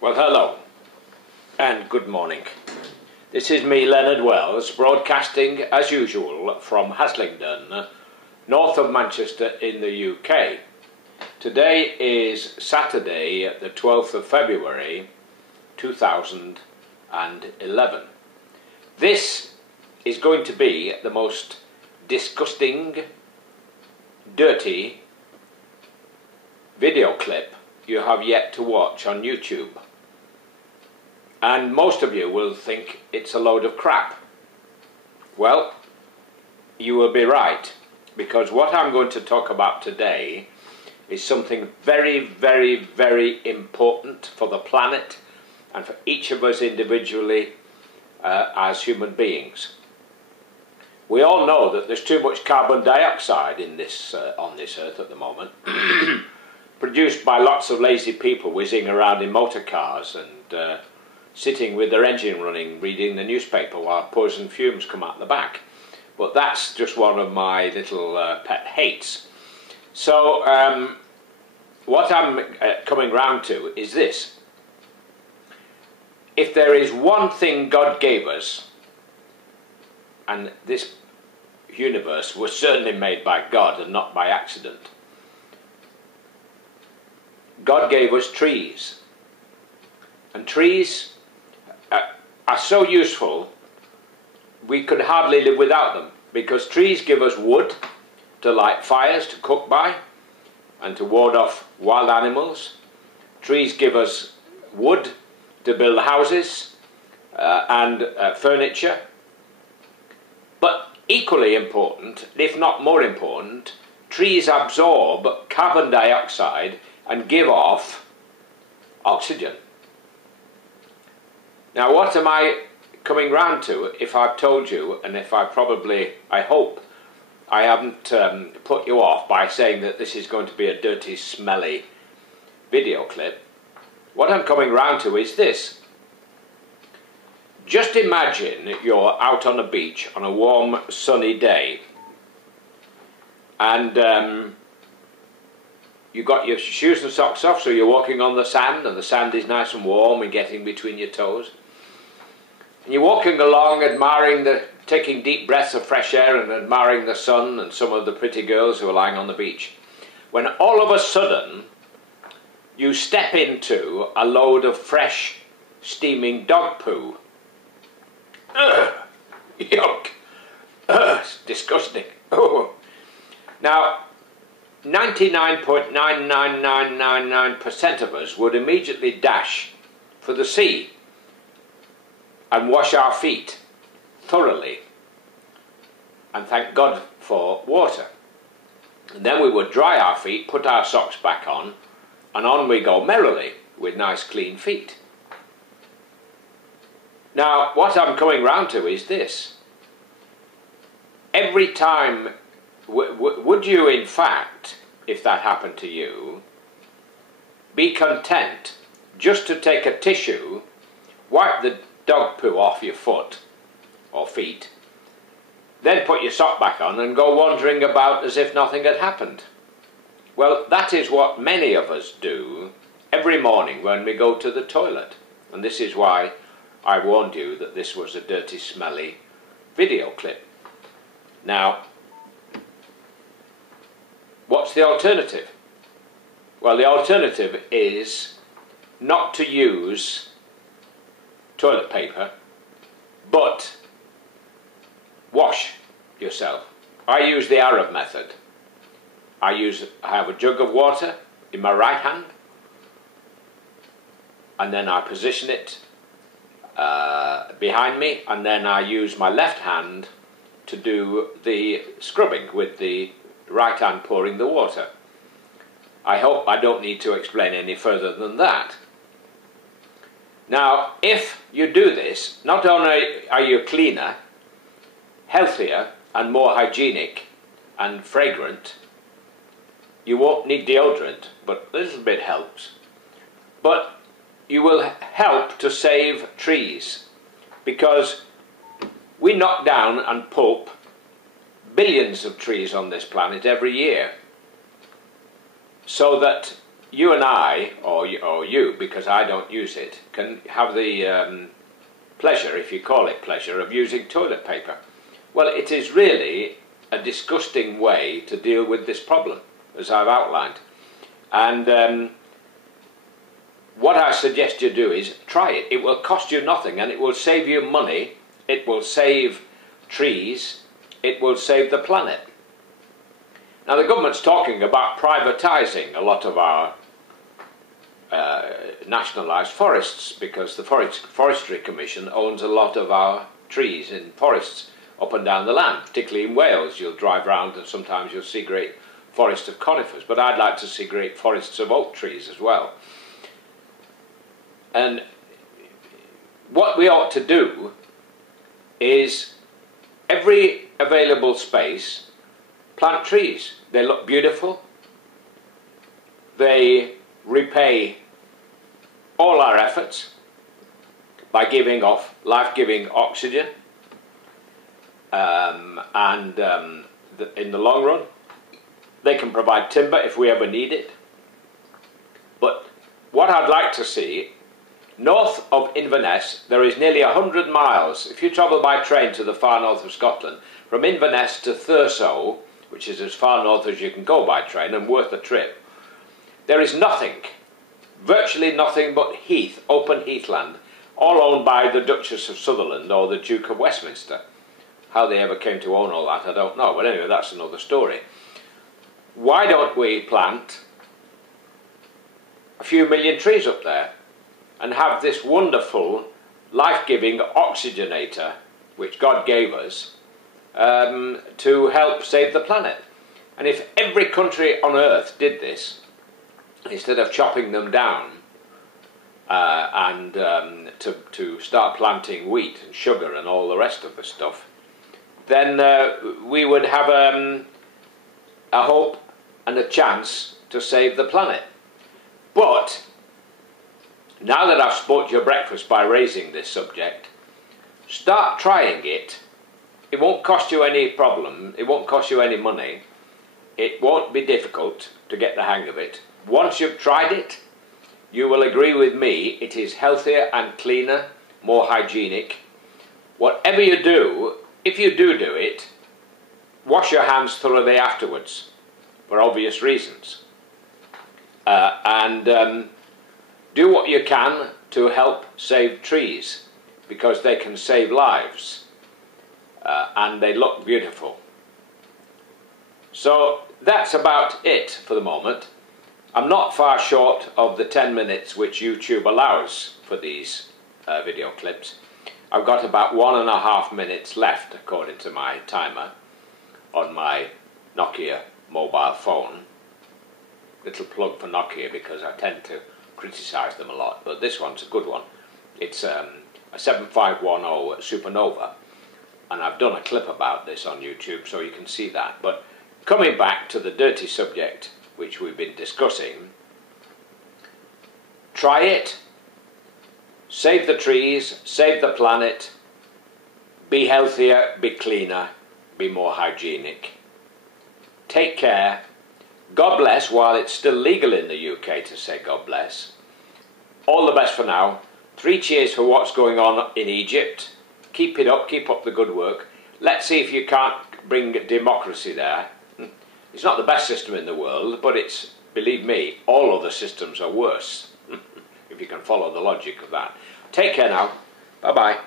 Well, hello and good morning. This is me, Leonard Wells, broadcasting as usual from Haslingden, north of Manchester in the UK. Today is Saturday, the 12th of February 2011. This is going to be the most disgusting, dirty video clip you have yet to watch on YouTube. And most of you will think it's a load of crap. Well, you will be right, because what I'm going to talk about today is something very, very, very important for the planet and for each of us individually as human beings. We all know that there's too much carbon dioxide in this, on this earth at the moment, produced by lots of lazy people whizzing around in motor cars and sitting with their engine running, reading the newspaper while poison fumes come out the back. But that's just one of my little pet hates. So what I'm coming round to is this. If there is one thing God gave us, and this universe was certainly made by God and not by accident, God gave us trees. And trees are so useful, we could hardly live without them, because trees give us wood to light fires, to cook by, and to ward off wild animals. Trees give us wood to build houses and furniture. But equally important, if not more important, trees absorb carbon dioxide and give off oxygen. Now, what am I coming round to if I've told you, and if I hope I haven't put you off by saying that this is going to be a dirty, smelly video clip? What I'm coming round to is this. Just imagine you're out on a beach on a warm, sunny day, and you've got your shoes and socks off, so you're walking on the sand, and the sand is nice and warm and getting between your toes. And you're walking along, taking deep breaths of fresh air and admiring the sun and some of the pretty girls who are lying on the beach, when all of a sudden you step into a load of fresh, steaming dog poo. Ugh, yuck! Ugh, it's disgusting. Oh. Now, 99.99999% of us would immediately dash for the sea and wash our feet thoroughly and thank God for water. And then we would dry our feet, put our socks back on, and on we go merrily with nice clean feet. Now, what I'm coming round to is this. Every time, would you in fact, if that happened to you, be content just to take a tissue, wipe the dog poo off your foot or feet, then put your sock back on and go wandering about as if nothing had happened? Well, that is what many of us do every morning when we go to the toilet. And this is why I warned you that this was a dirty, smelly video clip. Now, what's the alternative? Well, the alternative is not to use toilet paper, but wash yourself. I use the Arab method. I have a jug of water in my right hand, and then I position it behind me, and then I use my left hand to do the scrubbing with the right hand pouring the water. I hope I don't need to explain any further than that. Now, if you do this, not only are you cleaner, healthier and more hygienic and fragrant, you won't need deodorant, but a little bit helps, but you will help to save trees, because we knock down and pulp billions of trees on this planet every year, so that you and I, or or you, because I don't use it, can have the pleasure, if you call it pleasure, of using toilet paper. Well, it is really a disgusting way to deal with this problem, as I've outlined. And what I suggest you do is try it. It will cost you nothing, and it will save you money. It will save trees. It will save the planet. Now, the government's talking about privatising a lot of our nationalised forests, because the Forestry Commission owns a lot of our trees in forests up and down the land, particularly in Wales. You'll drive around and sometimes you'll see great forests of conifers, but I'd like to see great forests of oak trees as well. And what we ought to do is, every available space, plant trees. They look beautiful. They repay all our efforts by giving off life-giving oxygen, in the long run they can provide timber if we ever need it. But what I'd like to see, north of Inverness there is nearly 100 miles, if you travel by train to the far north of Scotland, from Inverness to Thurso, which is as far north as you can go by train and worth a trip. There is nothing, virtually nothing but heath, open heathland, all owned by the Duchess of Sutherland or the Duke of Westminster. How they ever came to own all that, I don't know, but anyway, that's another story. Why don't we plant a few million trees up there and have this wonderful life-giving oxygenator, which God gave us, to help save the planet? And if every country on earth did this, instead of chopping them down to start planting wheat and sugar and all the rest of the stuff, then we would have a hope and a chance to save the planet. But now that I've spoilt your breakfast by raising this subject, start trying it. It won't cost you any problem, it won't cost you any money, it won't be difficult to get the hang of it. Once you've tried it, you will agree with me, it is healthier and cleaner, more hygienic. Whatever you do, if you do it, wash your hands thoroughly afterwards, for obvious reasons. Do what you can to help save trees, because they can save lives, and they look beautiful. So that's about it for the moment. I'm not far short of the 10 minutes which YouTube allows for these video clips. I've got about 1.5 minutes left according to my timer on my Nokia mobile phone. Little plug for Nokia, because I tend to criticise them a lot, but this one's a good one. It's a 7510 Supernova, and I've done a clip about this on YouTube so you can see that. But coming back to the dirty subject which we've been discussing, try it, save the trees, save the planet, be healthier, be cleaner, be more hygienic. Take care. God bless, while it's still legal in the UK to say God bless. All the best for now. 3 cheers for what's going on in Egypt. Keep it up, keep up the good work. Let's see if you can't bring democracy there. It's not the best system in the world, but it's, believe me, all other systems are worse, if you can follow the logic of that. Take care now. Bye-bye.